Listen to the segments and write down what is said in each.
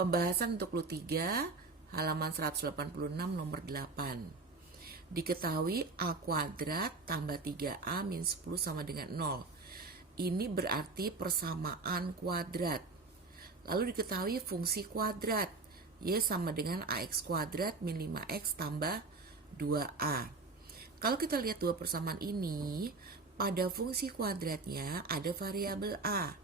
Pembahasan untuk lu 3, halaman 186 nomor 8. Diketahui A kuadrat tambah 3A min 10 sama dengan 0. Ini berarti persamaan kuadrat. Lalu diketahui fungsi kuadrat. Y sama dengan AX kuadrat min 5X tambah 2A. Kalau kita lihat dua persamaan ini, pada fungsi kuadratnya ada variabel A.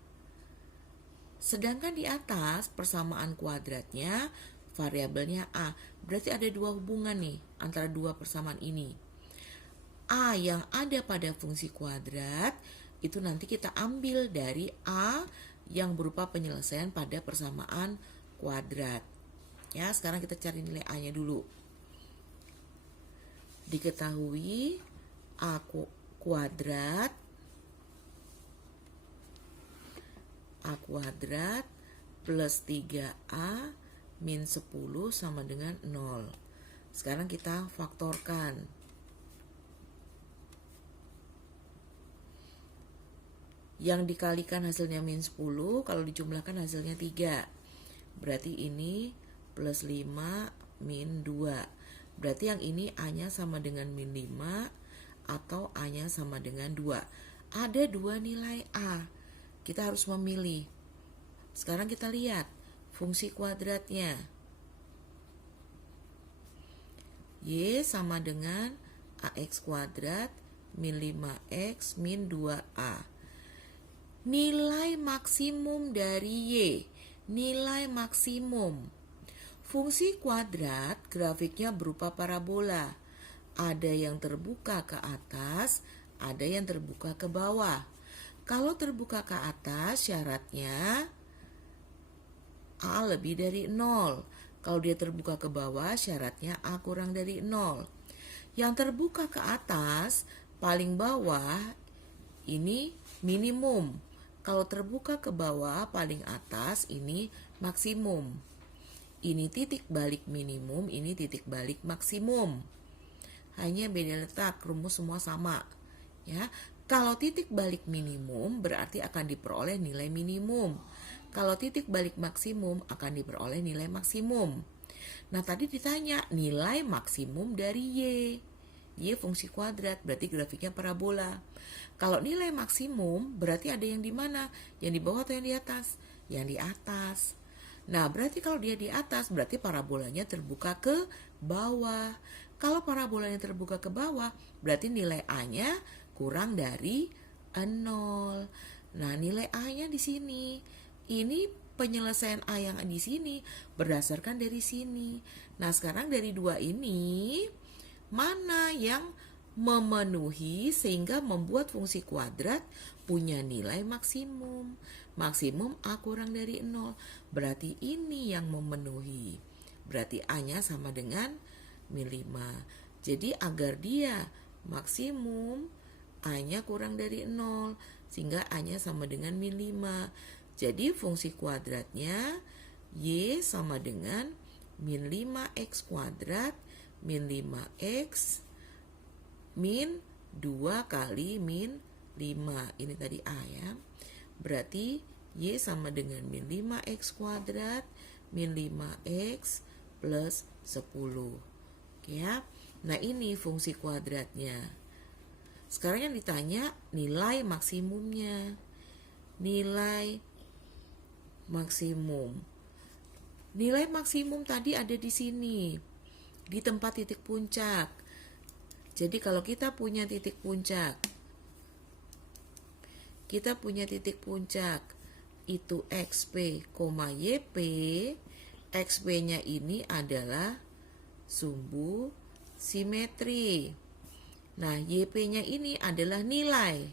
Sedangkan di atas persamaan kuadratnya variabelnya A. Berarti ada dua hubungan nih antara dua persamaan ini. A yang ada pada fungsi kuadrat itu nanti kita ambil dari A yang berupa penyelesaian pada persamaan kuadrat. Ya, sekarang kita cari nilai A-nya dulu. Diketahui A kuadrat plus 3A min 10 sama dengan 0. Sekarang kita faktorkan. Yang dikalikan hasilnya min 10, kalau dijumlahkan hasilnya 3. Berarti ini plus 5 min 2. Berarti yang ini A-nya sama dengan min 5 atau A-nya sama dengan 2. Ada dua nilai A. Kita harus memilih. Sekarang kita lihat fungsi kuadratnya. Y sama dengan AX kuadrat min 5X min 2A. Nilai maksimum dari Y. Nilai maksimum. Fungsi kuadrat grafiknya berupa parabola. Ada yang terbuka ke atas, ada yang terbuka ke bawah. Kalau terbuka ke atas syaratnya A lebih dari 0. Kalau dia terbuka ke bawah syaratnya A kurang dari 0. Yang terbuka ke atas paling bawah ini minimum. Kalau terbuka ke bawah paling atas ini maksimum. Ini titik balik minimum, ini titik balik maksimum. Hanya beda letak, rumus semua sama. Ya. Kalau titik balik minimum berarti akan diperoleh nilai minimum. Kalau titik balik maksimum akan diperoleh nilai maksimum. Nah, tadi ditanya nilai maksimum dari Y. Y fungsi kuadrat, berarti grafiknya parabola. Kalau nilai maksimum berarti ada yang di mana? Yang di bawah atau yang di atas? Yang di atas. Nah, berarti kalau dia di atas berarti parabolanya terbuka ke bawah. Kalau parabolanya terbuka ke bawah berarti nilai A-nya kurang dari 0. Nah, nilai A-nya di sini. Ini penyelesaian A yang di sini berdasarkan dari sini. Nah, sekarang dari dua ini mana yang memenuhi sehingga membuat fungsi kuadrat punya nilai maksimum. Maksimum A kurang dari 0. Berarti ini yang memenuhi. Berarti A-nya sama dengan min 5. Jadi agar dia maksimum A-nya kurang dari 0, sehingga A-nya sama dengan min 5. Jadi fungsi kuadratnya Y sama dengan min 5X kuadrat min 5X min 2 kali min 5. Ini tadi A ya. Berarti Y sama dengan min 5X kuadrat min 5X plus 10. Oke ya. Nah, ini fungsi kuadratnya. Sekarang yang ditanya nilai maksimumnya. Nilai maksimum. Nilai maksimum tadi ada di sini. Di tempat titik puncak. Jadi kalau kita punya titik puncak. Kita punya titik puncak. Itu XP, YP. XP-nya ini adalah sumbu simetri. Nah, YP-nya ini adalah nilai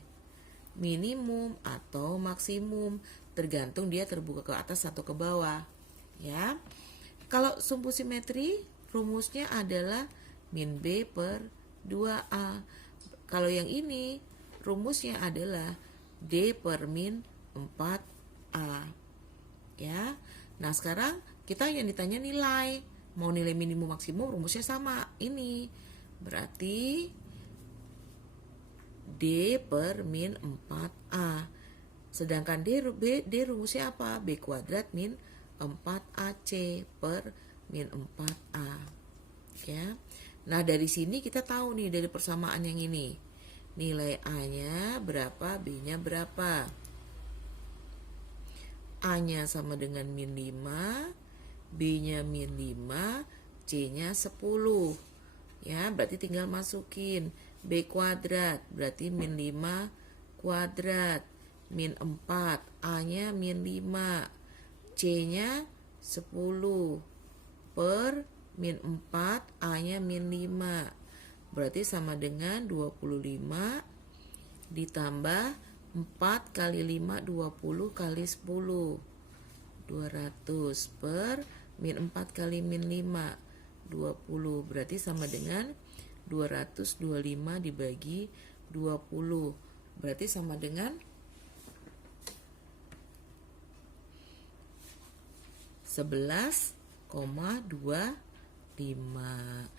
minimum atau maksimum, tergantung dia terbuka ke atas atau ke bawah. Ya. Kalau sumbu simetri, rumusnya adalah min B per 2A. Kalau yang ini, rumusnya adalah D per min 4A. Ya. Nah, sekarang kita yang ditanya nilai. Mau nilai minimum maksimum, rumusnya sama. Ini berarti D per min 4A. Sedangkan D rumusnya apa? B kuadrat min 4AC. C per min 4A. Ya. Nah, dari sini kita tahu nih dari persamaan yang ini. Nilai A-nya berapa, B-nya berapa. A-nya sama dengan min 5, B-nya min 5, C-nya 10. Ya, berarti tinggal masukin B kuadrat, berarti min 5 kuadrat, min 4, A-nya min 5, C-nya 10, per min 4, A-nya min 5. Berarti sama dengan 25 ditambah 4 kali 5, 20 kali 10. 200 per min 4 kali min 5. 20, berarti sama dengan 225 dibagi 20, berarti sama dengan 11,25.